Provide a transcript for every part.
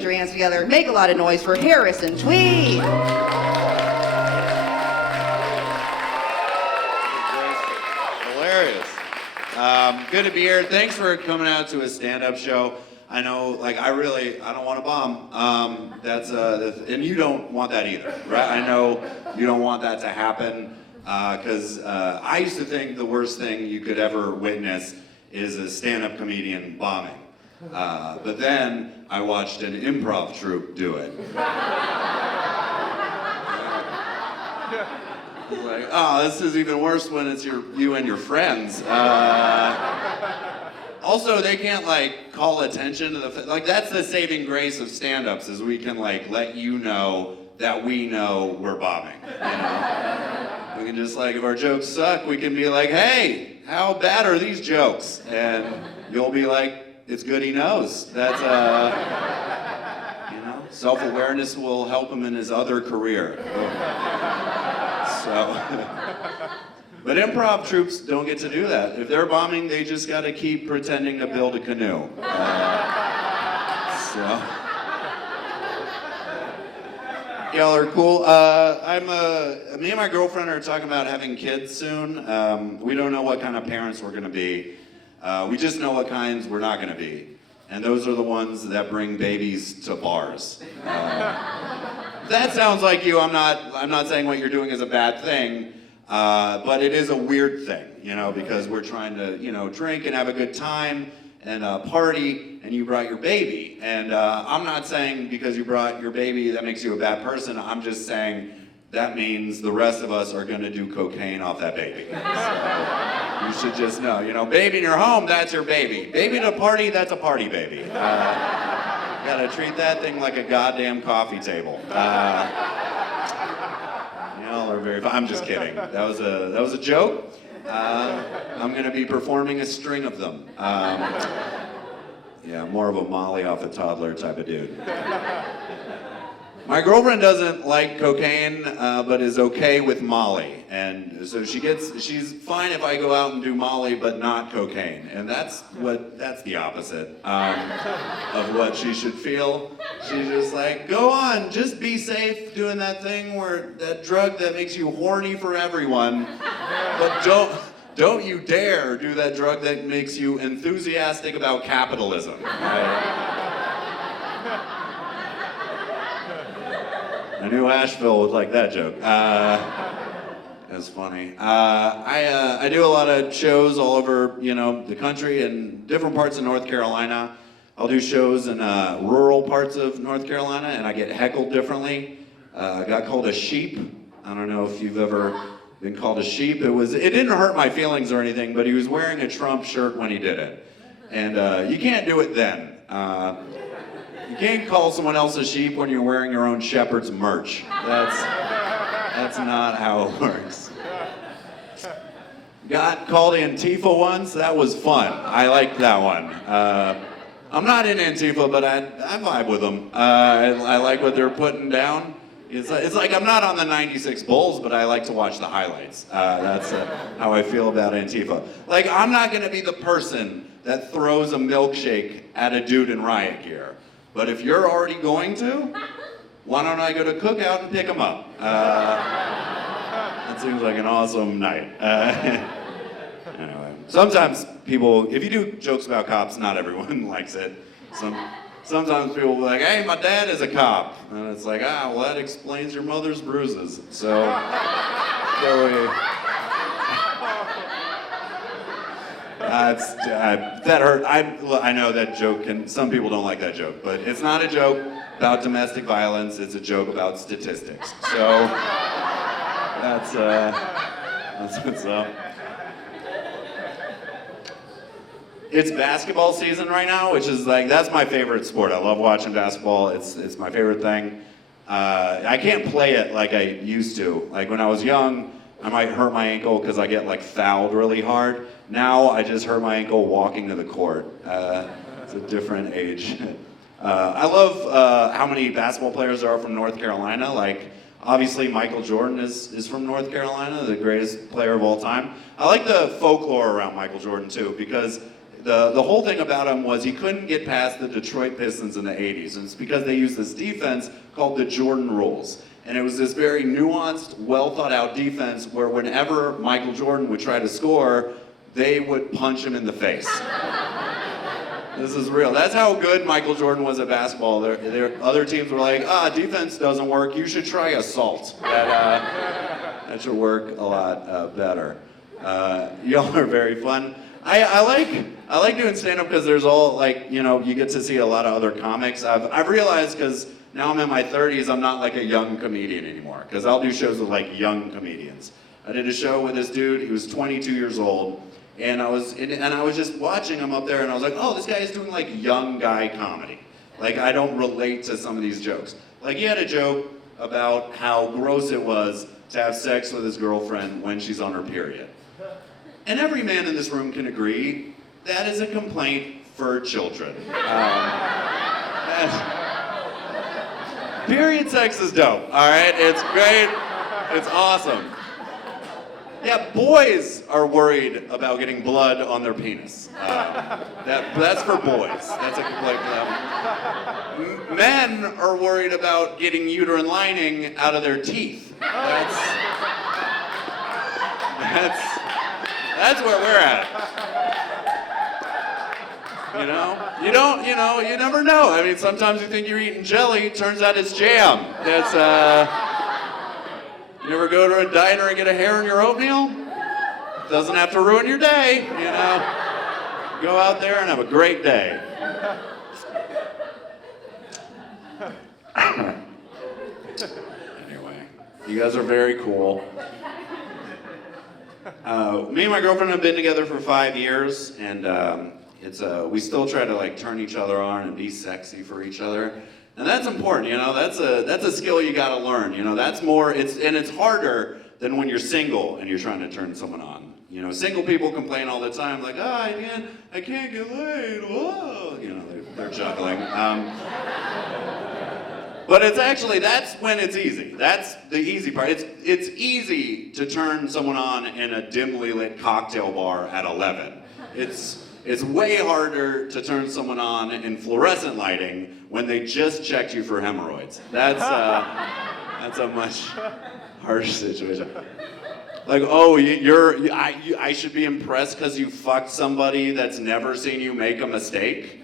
put your hands together. Make a lot of noise for Harris and Tweed. Hilarious. Good to be here. Thanks for coming out to a stand-up show. I know, like, I don't want to bomb. And you don't want that either, right? I know you don't want that to happen, because I used to think the worst thing you could ever witness is a stand-up comedian bombing. But then I watched an improv troupe do it. It's like, oh, this is even worse when it's you and your friends. Also, they can't like call attention to like that's the saving grace of stand-ups is we can like let you know that we know we're bombing. You know? We can just like if our jokes suck, we can be like, hey, how bad are these jokes? And you'll be like, it's good he knows. That's you know, self-awareness will help him in his other career. So, but improv troupes don't get to do that. If they're bombing, they just got to keep pretending to build a canoe. So, y'all are cool. Me and my girlfriend are talking about having kids soon. We don't know what kind of parents we're gonna be. We just know what kinds we're not gonna be. And those are the ones that bring babies to bars. That sounds like you. I'm not saying what you're doing is a bad thing, but it is a weird thing, you know, because we're trying to, you know, drink and have a good time and party, and you brought your baby. And I'm not saying because you brought your baby that makes you a bad person. I'm just saying that means the rest of us are going to do cocaine off that baby. So you should just know, you know, baby in your home, that's your baby. Baby at a party, that's a party baby. Gotta treat that thing like a goddamn coffee table. Y'all are very. I'm just kidding. That was a joke. I'm gonna be performing a string of them. Yeah, more of a Molly off a toddler type of dude. My girlfriend doesn't like cocaine, but is okay with Molly, and so she's fine if I go out and do Molly, but not cocaine, and that's the opposite of what she should feel. She's just like, go on, just be safe doing that thing that drug that makes you horny for everyone, but don't you dare do that drug that makes you enthusiastic about capitalism. I knew Asheville would like that joke. That's funny. I do a lot of shows all over, you know, the country and different parts of North Carolina. I'll do shows in rural parts of North Carolina, and I get heckled differently. I got called a sheep. I don't know if you've ever been called a sheep. It didn't hurt my feelings or anything, but he was wearing a Trump shirt when he did it, and you can't do it then. You can't call someone else a sheep when you're wearing your own shepherd's merch. That's not how it works. Got called Antifa once. That was fun. I liked that one. I'm not in Antifa, but I vibe with them. I like what they're putting down. It's like I'm not on the 96 Bulls, but I like to watch the highlights. That's how I feel about Antifa. Like, I'm not going to be the person that throws a milkshake at a dude in riot gear. But if you're already going to, why don't I go to Cookout and pick them up? That seems like an awesome night. Anyway, sometimes people, if you do jokes about cops, not everyone likes it. Sometimes people will be like, hey, my dad is a cop. And it's like, well, that explains your mother's bruises. So, that hurt. I know that joke, and some people don't like that joke, but it's not a joke about domestic violence. It's a joke about statistics. So that's what's up. It's basketball season right now, which is like that's my favorite sport. I love watching basketball. It's my favorite thing. I can't play it like I used to. Like when I was young, I might hurt my ankle because I get like fouled really hard. Now I just hurt my ankle walking to the court. It's a different age. I love how many basketball players there are from North Carolina. Like obviously Michael Jordan is from North Carolina, the greatest player of all time. I like the folklore around Michael Jordan too, because the whole thing about him was he couldn't get past the Detroit Pistons in the 80s. And it's because they used this defense called the Jordan rules. And it was this very nuanced, well thought out defense where whenever Michael Jordan would try to score, they would punch him in the face. This is real. That's how good Michael Jordan was at basketball. Other teams were like, defense doesn't work. You should try assault. That should work a lot better. Y'all are very fun. I like doing stand-up because there's all you get to see a lot of other comics. I've realized because now I'm in my 30s, I'm not like a young comedian anymore because I'll do shows with like young comedians. I did a show with this dude. He was 22 years old. And I was just watching him up there, and I was like, oh, this guy is doing like young guy comedy. Like I don't relate to some of these jokes. Like he had a joke about how gross it was to have sex with his girlfriend when she's on her period. And every man in this room can agree that is a complaint for children. Period sex is dope. All right, it's great, it's awesome. Yeah, boys are worried about getting blood on their penis. That's for boys. That's a complaint for them. Men are worried about getting uterine lining out of their teeth. That's where we're at. You never know. I mean, sometimes you think you're eating jelly, turns out it's jam. You ever go to a diner and get a hair in your oatmeal? Doesn't have to ruin your day, Go out there and have a great day. Anyway, you guys are very cool. Me and my girlfriend have been together for 5 years, and we still try to turn each other on and be sexy for each other. And that's important, that's a skill you gotta learn, that's more, it's harder than when you're single and you're trying to turn someone on. Single people complain all the time, like, I can't get laid, whoa, they're juggling. But it's actually, that's when it's easy. That's the easy part. It's easy to turn someone on in a dimly lit cocktail bar at 11. It's way harder to turn someone on in fluorescent lighting when they just checked you for hemorrhoids. That's a much harsher situation. Like, oh, I should be impressed because you fucked somebody that's never seen you make a mistake?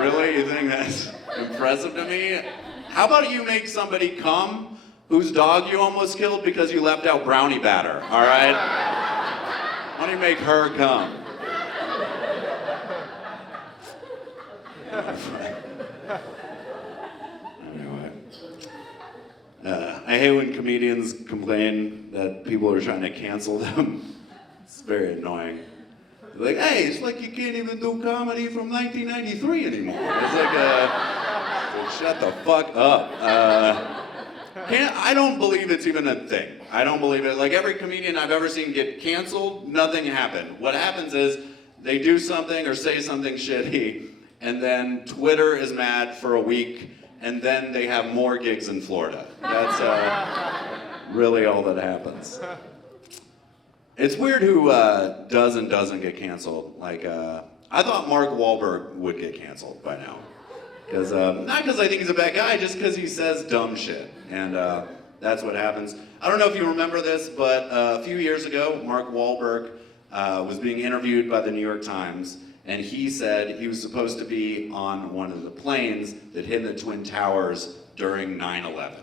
Really? You think that's impressive to me? How about you make somebody come whose dog you almost killed because you left out brownie batter, all right? Why don't you make her come? Anyway. I hate when comedians complain that people are trying to cancel them. It's very annoying. They're like, hey, it's like you can't even do comedy from 1993 anymore. It's like, shut the fuck up. I don't believe it's even a thing. I don't believe it. Like every comedian I've ever seen get canceled, nothing happened. What happens is they do something or say something shitty, and then Twitter is mad for a week, and then they have more gigs in Florida. That's really all that happens. It's weird who does and doesn't get canceled. Like, I thought Mark Wahlberg would get canceled by now. Not because I think he's a bad guy, just because he says dumb shit. And that's what happens. I don't know if you remember this, but a few years ago, Mark Wahlberg was being interviewed by the New York Times, and he said he was supposed to be on one of the planes that hit the Twin Towers during 9/11.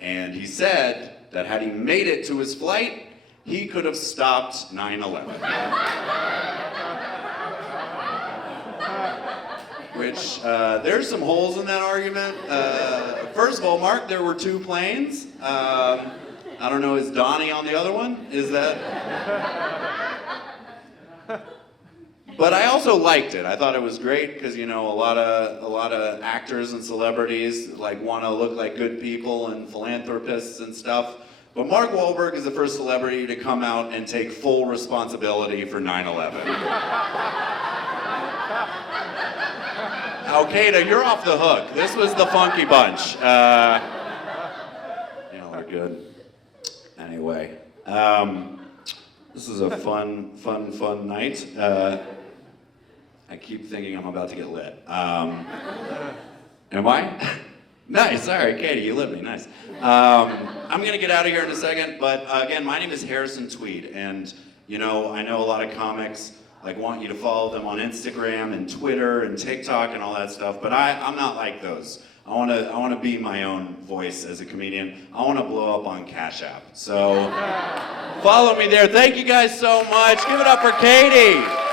And he said that had he made it to his flight, he could have stopped 9/11. Which, there's some holes in that argument. First of all, Mark, there were 2 planes. I don't know, is Donnie on the other one? Is that? But I also liked it. I thought it was great because, a lot of actors and celebrities want to look like good people and philanthropists and stuff. But Mark Wahlberg is the first celebrity to come out and take full responsibility for 9/11. Al-Qaeda, you're off the hook. This was the Funky Bunch. We're good. Anyway, This is a fun night. I keep thinking I'm about to get lit. Am I? Nice, all right, Katie, you lit me, nice. I'm gonna get out of here in a second, but again, my name is Harrison Tweed, and I know a lot of comics want you to follow them on Instagram and Twitter and TikTok and all that stuff, but I'm not like those. I wanna be my own voice as a comedian. I wanna blow up on Cash App. So follow me there. Thank you guys so much. Give it up for Katie.